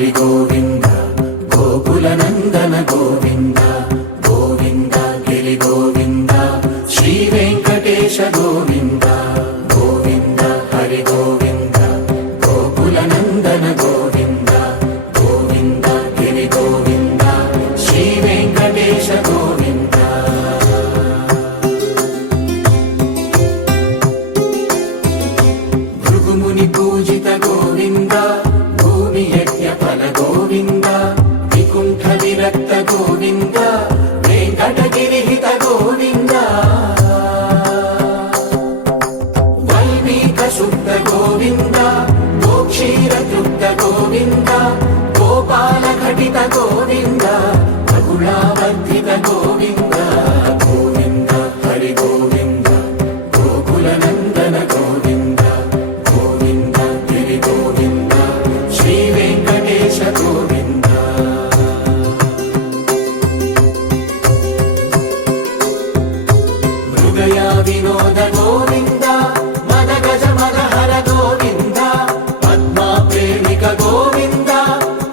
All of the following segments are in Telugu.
హరి గోవింద గోకుల నందన గోవింద గోవింద గిరి గోవింద శ్రీ వెంకటేశ గోవింద గోవింద హరి గోవింద గోకుల నందన గోవింద గోవింద గిరి గోవింద శ్రీ వెంకటేశ గోవింద భృగుముని పూజిత గోవింద భూమి యజ్ఞ ఫల గోవింద వికుంఠ విరక్త గోవింద వెంకటగిరిహిత గోవింద వైమీక శుద్ధ గోవింద గోక్షీర తృప్త గోవింద గోపాల ఘటిత గోవింద బహుళావర్ధిత గోవింద గోవింద హరి గోవింద గోకుల నందన గోవింద గోవింద గిరి గోవింద శ్రీ వెంకటేశ గోవింద మృగయ వినోద గోవింద మద గజ మదహర గోవింద పద్మా ప్రేమిక గోవింద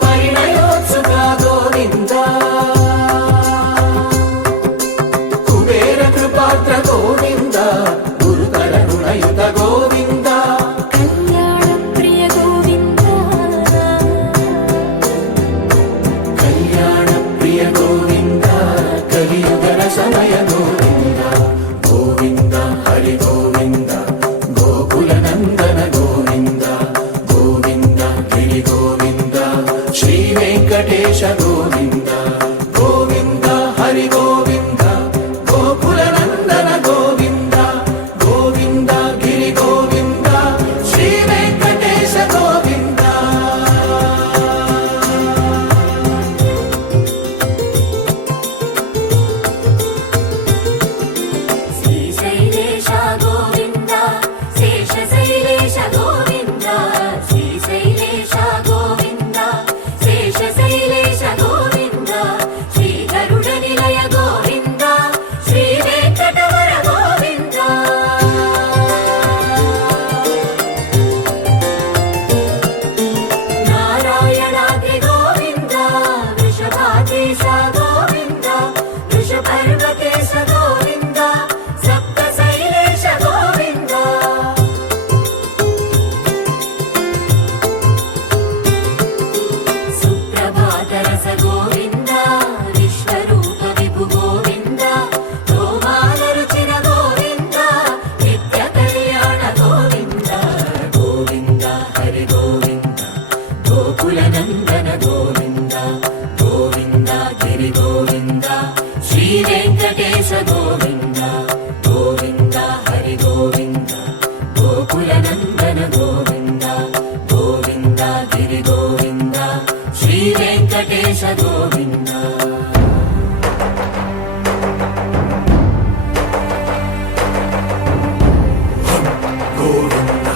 పరిణయోత్సుక గోవింద కుబేర కృపాత్ర గోవింద గురుతర రుణయుత గోవింద కళ్యాణ ప్రియ గోవింద కళ్యాణ ప్రియ గోవింద కలియుగ సమయ గోవింద గోవింద హరి గోవింద గోకుల నందన గోవింద గోవింద గిరి గోవింద శ్రీ వెంకటేశ గోవింద గోవింద హరి గోవింద గోకుల నందన గోవింద గోవింద గిరి గోవింద శ్రీ వెంకటేశ గోవింద శ్రీశైలేశ గోవింద శేషశైలేశ గోవింద శ్రీశైలేశ గోవింద శేషశైలేశ గోవింద శ్రీ గరుడ నిలయ గోవింద శ్రీ వెంకటవర గోవింద నారాయణాద్రి గోవింద వృషభాద్రీశ గోవింద వృషపర్వతేశ గోవింద సప్తశైలేశ గోవింద సుప్రభాతరస గోవింద విశ్వరూప విభు గోవింద గోమాల రుచిర గోవింద నిత్య కళ్యాణ గోవింద గోవింద హరి గోవింద గోకుల నందన గోవింద గోవింద గిరి గోవింద శ్రీ వెంకటేశ గోవింద గోవింద హరి గోవింద గోకుల నందన గోవింద గోవింద గిరి గోవింద శ్రీ వెంకటేశ గోవింద గోవింద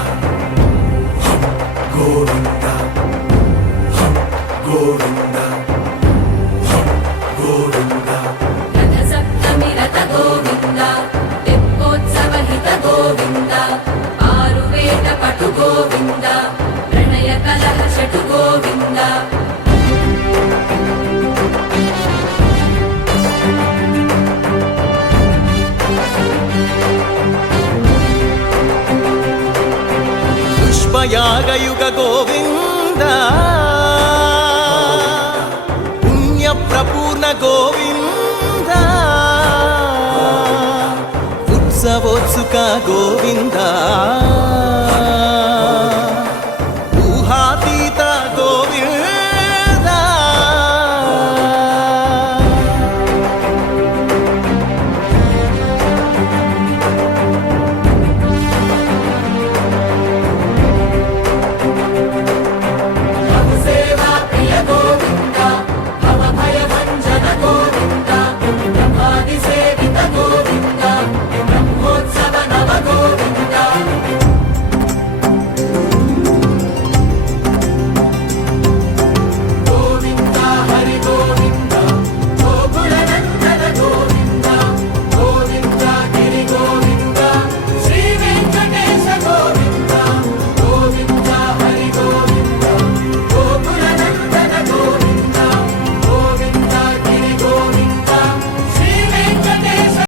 గోవింద గోవింద గోవింద రథ సప్తమి రథ గోవింద తెప్పోత్సవ హిత గోవింద ఆరువేద పటు గోవింద ప్రణయ కలహ షటు గోవింద పుష్పయాగయుగ గోవింద పుణ్య ప్రపూర్ణ గోవింద ఉత్సవోత్సుక గోవింద